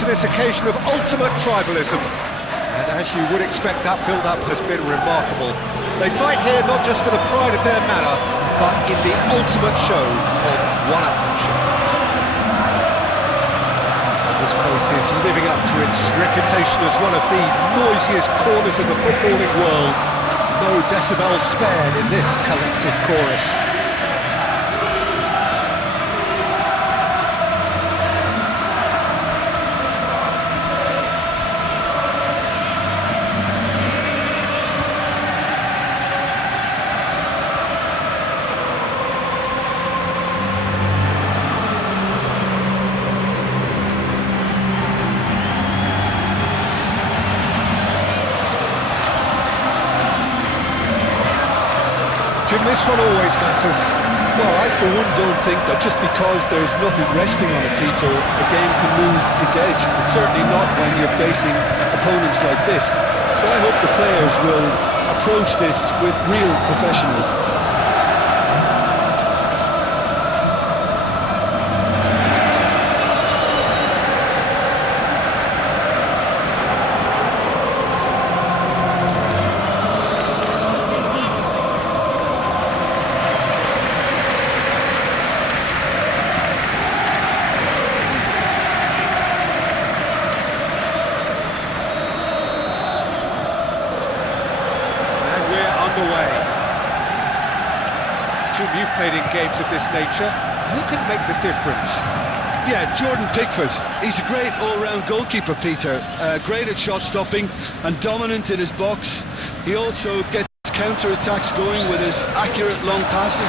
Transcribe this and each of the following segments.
to this occasion of ultimate tribalism. And as you would expect, that build-up has been remarkable. They fight here not just for the pride of their manor, but in the ultimate show of one-upmanship. This place is living up to its reputation as one of the noisiest corners of the footballing world. No decibels spared in this collective chorus. Jim, this one always matters. Well, I for one don't think that just because there's nothing resting on it, Peter, a game can lose its edge. It's certainly not when you're facing opponents like this. So I hope the players will approach this with real professionalism. Jim, you've played in games of this nature. Who can make the difference? Yeah, Jordan Pickford. He's a great all-round goalkeeper, Peter. Great at shot-stopping and dominant in his box. He also gets counter-attacks going with his accurate long passes.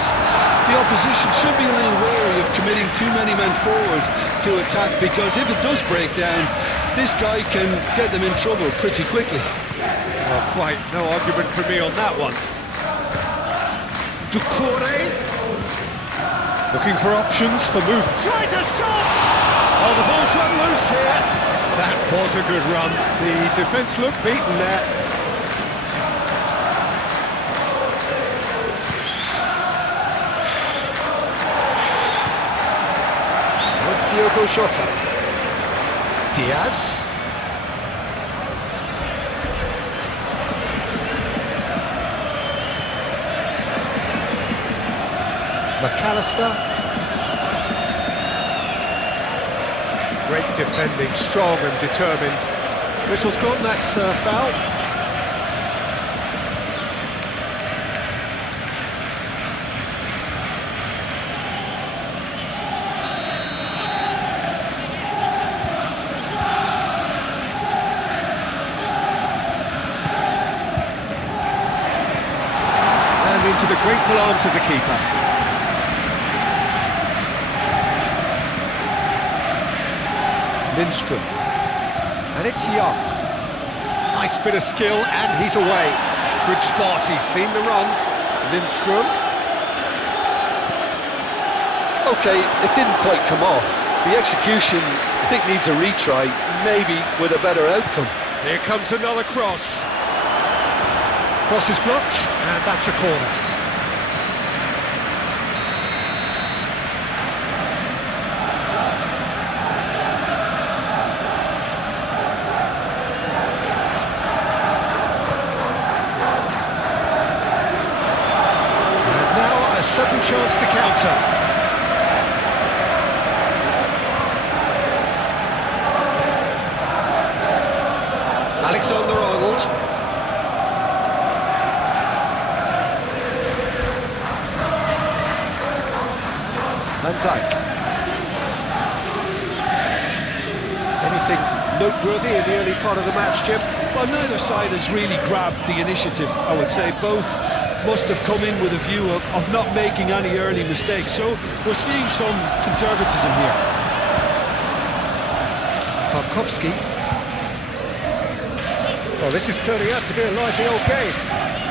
The opposition should be a little wary of committing too many men forward to attack, because if it does break down, this guy can get them in trouble pretty quickly. Well, quite no argument for me on that one. Doucouré, looking for options for move. Tries a shot! Oh, the ball's run loose here. That was a good run. The defence looked beaten there. Now it's Diogo Jota. Diaz. McAllister. Great defending, strong and determined. Whistle's gone, that's foul. And into the grateful arms of the keeper. Lindstrom, and it's Young. Nice bit of skill, and he's away. Good spot, he's seen the run. Lindstrom. Okay, it didn't quite come off. The execution, I think, needs a retry, maybe with a better outcome. Here comes another cross. Cross is blocked, and that's a corner. Sudden chance to counter. Alexander-Arnold. Van Dijk. Anything noteworthy in the early part of the match, Jim? Well, neither side has really grabbed the initiative, I would say. Both must have come in with a view of not making any early mistakes, so we're seeing some conservatism here. Tarkowski. Well, this is turning out to be a lively old game.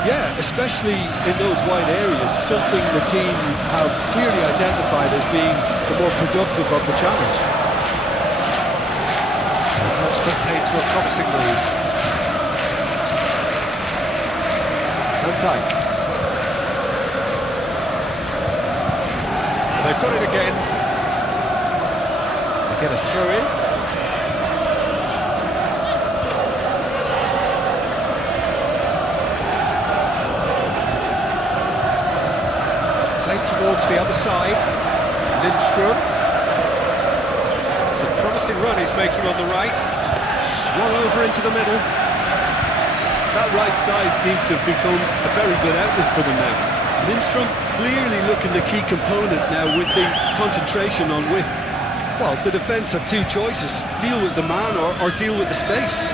Yeah, especially in those wide areas, something the team have clearly identified as being the more productive of the channels. That's put paid to a promising move. Van Dijk. They've got it again. They get a throw in. the other side. Lindstrom. It's a promising run he's making on the right. Swung over into the middle. That right side seems to have become a very good outlet for them now. Lindstrom clearly looking the key component now with the concentration on width. Well, the defence have two choices: deal with the man or deal with the space.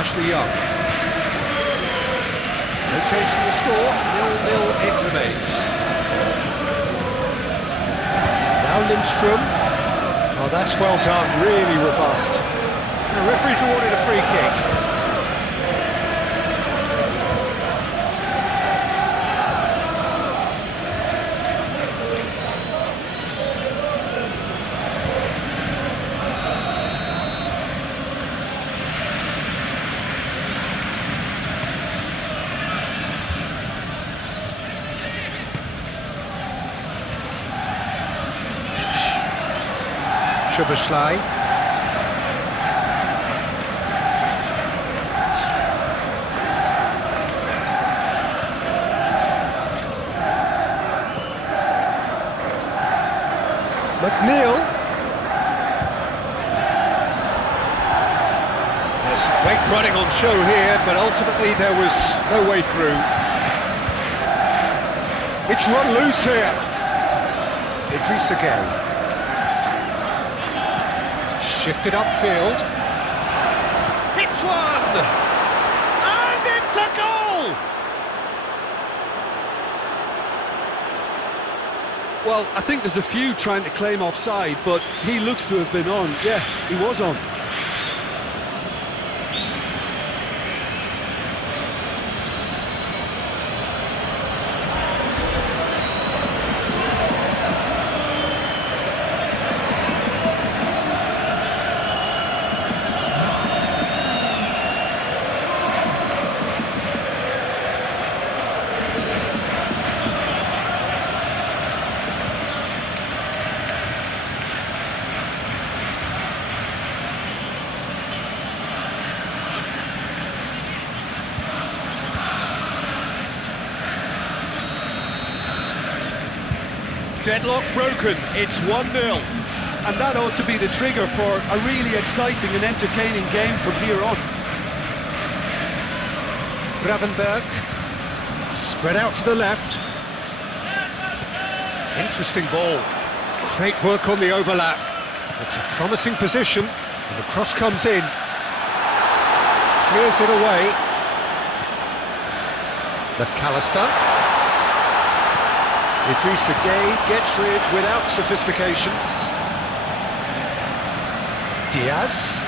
Ashley Young. No change to the score, 0-0 it remains. Now Lindstrom. Oh, that's well done, really robust. The referee's awarded a free kick. Schuberschlei. McNeil. There's great running on show here, but ultimately there was no way through. It's run loose here. Idrissa Gueye. Shifted upfield. Hits one! And it's a goal! Well, I think there's a few trying to claim offside, but he looks to have been on. Yeah, he was on. Deadlock broken, it's 1-0. And that ought to be the trigger for a really exciting and entertaining game from here on. Gravenberg, spread out to the left. Interesting ball. Great work on the overlap. It's a promising position, and the cross comes in. Clears it away. McAllister. Idrissa Gueye gets rid without sophistication. Diaz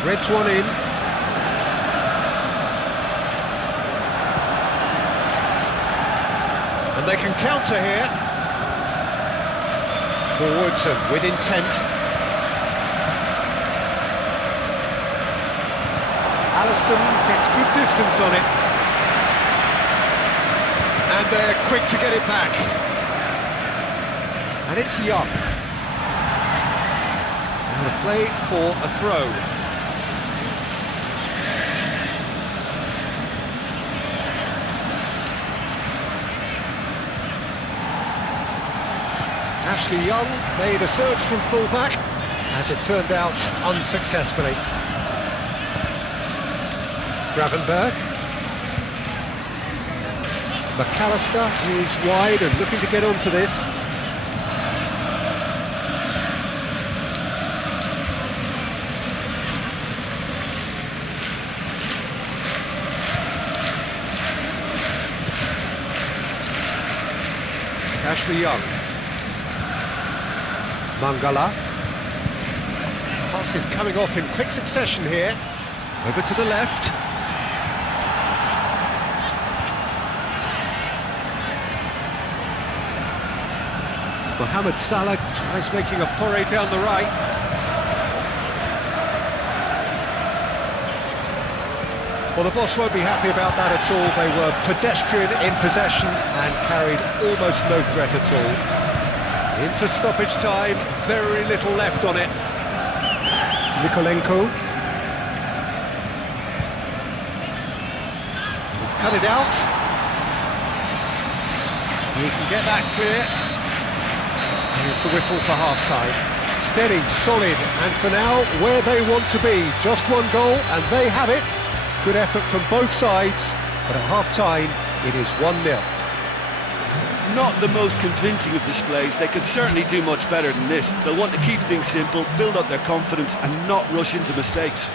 threads one in. And they can counter here. Forwards and with intent. Alisson gets good distance on it. And they're quick to get it back. And it's Young. And the play for a throw. Ashley Young made a surge from full-back, as it turned out unsuccessfully. Gravenberg. McAllister is wide and looking to get onto this. Ashley Young. Mangala. Passes coming off in quick succession here. Over to the left. Mohamed Salah tries making a foray down the right. Well, the boss won't be happy about that at all. They were pedestrian in possession and carried almost no threat at all. Into stoppage time, very little left on it. Mikolenko. He's cut it out. He can get that clear. Here's the whistle for half-time. Steady, solid, and for now, where they want to be. Just one goal, and they have it. Good effort from both sides, but at half-time, it is 1-0. Not the most convincing of displays. They could certainly do much better than this. They'll want to keep things simple, build up their confidence, and not rush into mistakes.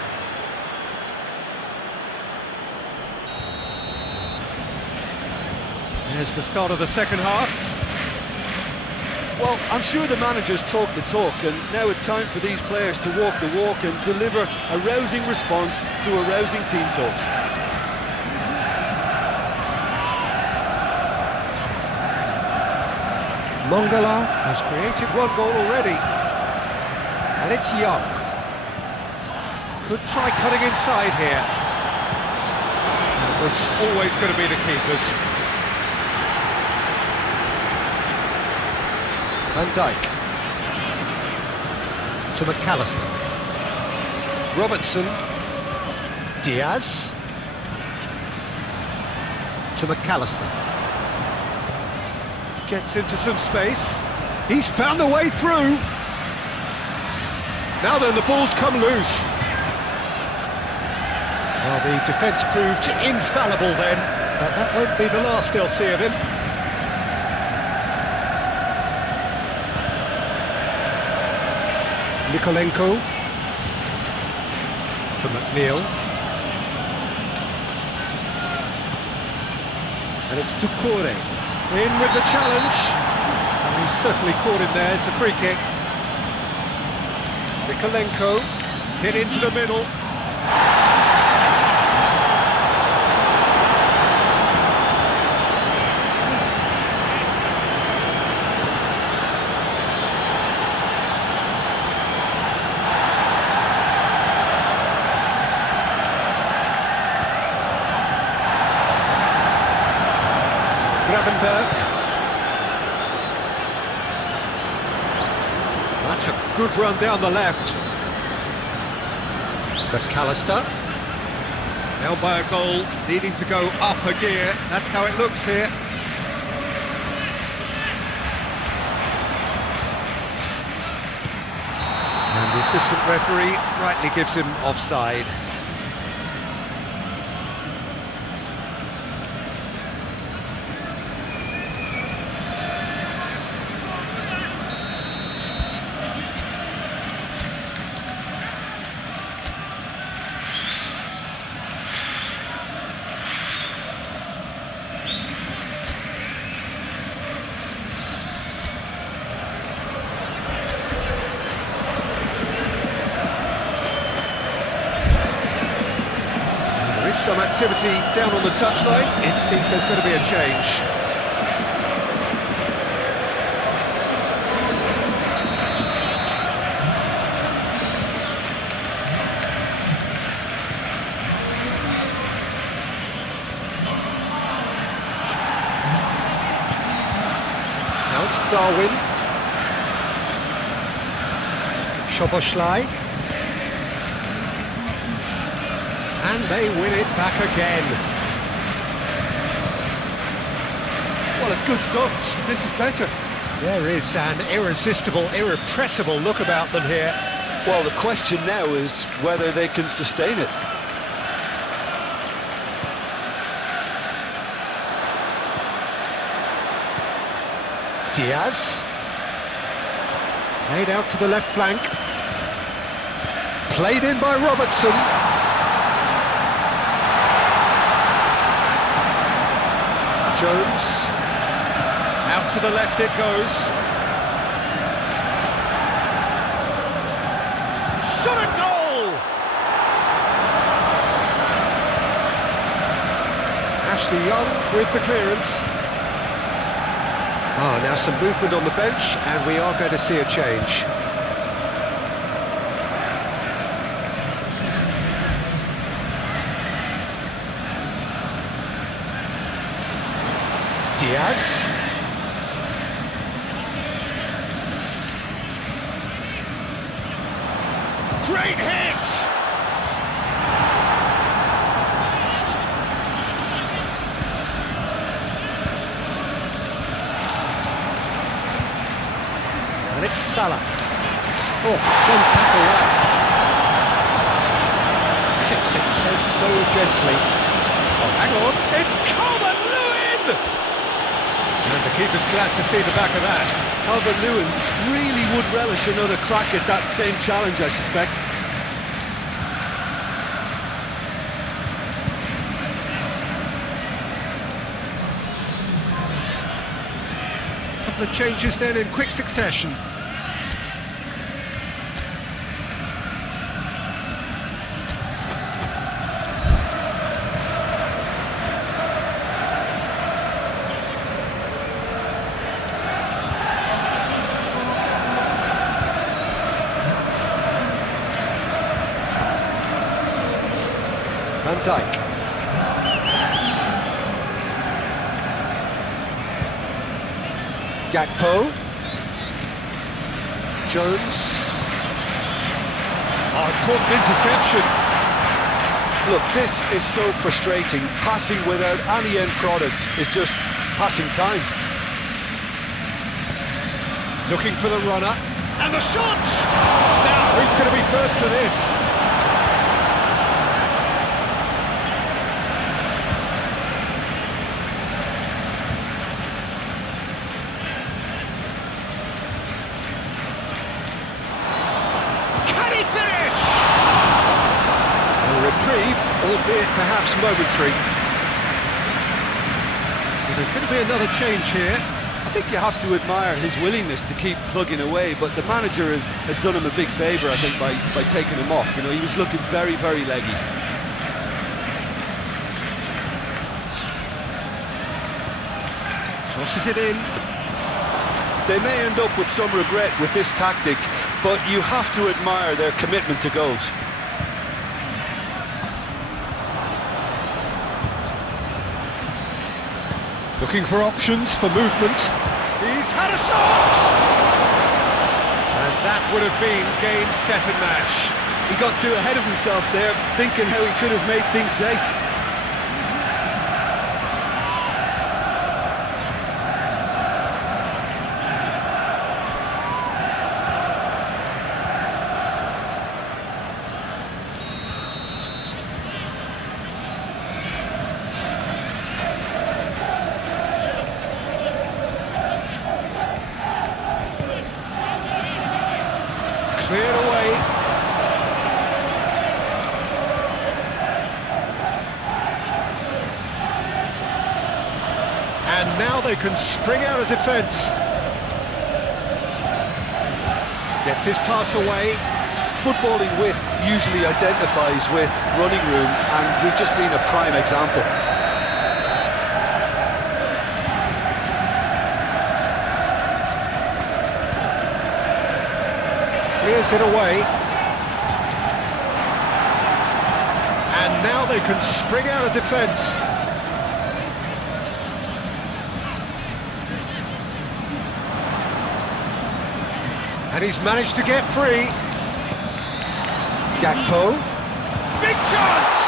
There's the start of the second half. Well, I'm sure the managers talk the talk, and now it's time for these players to walk the walk and deliver a rousing response to a rousing team talk. Mongala has created one goal already. And it's Young. Could try cutting inside here. That was always going to be the keepers. Van Dijk. To McAllister. Robertson. Diaz. To McAllister. Gets into some space. He's found a way through. Now then, the ball's come loose. Well, the defence proved infallible then, but that won't be the last they'll see of him. Mikolenko. To McNeil. And it's Doucouré. In with the challenge, and he's certainly caught him there. It's a free kick. Mikolenko hit into the middle. Gravenberg. That's a good run down the left. McAllister. Held by a goal, needing to go up a gear. That's how it looks here. And the assistant referee rightly gives him offside. Some activity down on the touchline. It seems there's going to be a change. Now it's Darwin. Szoboszlai. And they win it back again. Well, it's good stuff. This is better. There is an irresistible, irrepressible look about them here. Well, the question now is whether they can sustain it. Diaz. Played out to the left flank. Played in by Robertson. Jones, out to the left it goes. Shot a goal! Ashley Young with the clearance. Now some movement on the bench, and we are going to see a change. Diaz. Great hit! And it's Salah. Oh, some tackle there. Hits it so gently. Oh, hang on. It's Calvert-Lewin! And the keeper's glad to see the back of that. Calvert-Lewin really would relish another crack at that same challenge, I suspect. A couple of changes then in quick succession. Van Dijk. Gakpo. Jones. Oh, important interception. Look, this is so frustrating. Passing without any end product is just passing time. Looking for the runner. And the shot! Now, who's going to be first to this? Reprieve, albeit perhaps momentary. Well, there's going to be another change here. I think you have to admire his willingness to keep plugging away, but the manager has done him a big favour, I think, by taking him off. You know, he was looking very leggy. Crosses it in. They may end up with some regret with this tactic, but you have to admire their commitment to goals. Looking for options for movement. He's had a shot! And that would have been game, set and match. He got too ahead of himself there, thinking how he could have made things safe. Cleared away. And now they can spring out of defence. Gets his pass away. Footballing width usually identifies with running room, and we've just seen a prime example. Clears it away. And now they can spring out of defence. And he's managed to get free. Gakpo. Big chance!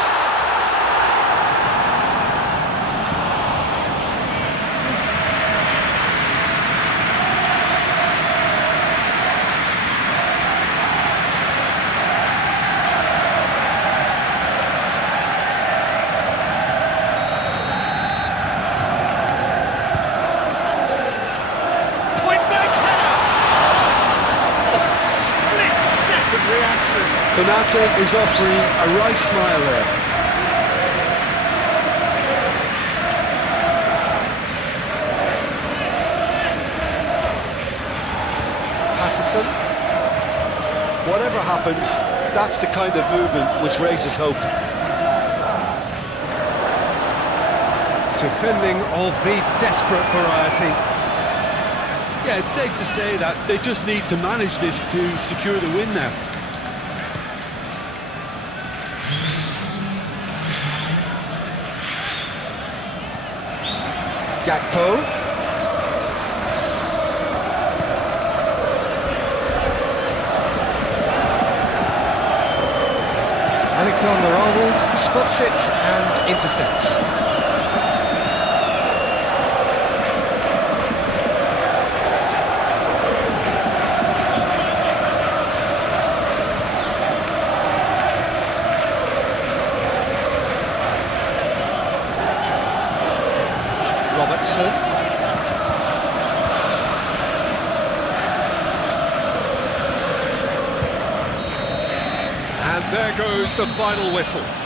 Konate is offering a right smile there. Patterson. Whatever happens, that's the kind of movement which raises hope. Defending of the desperate variety. Yeah, it's safe to say that they just need to manage this to secure the win now. Gakpo. Alexander-Arnold spots it and intercepts. Robertson. And there goes the final whistle.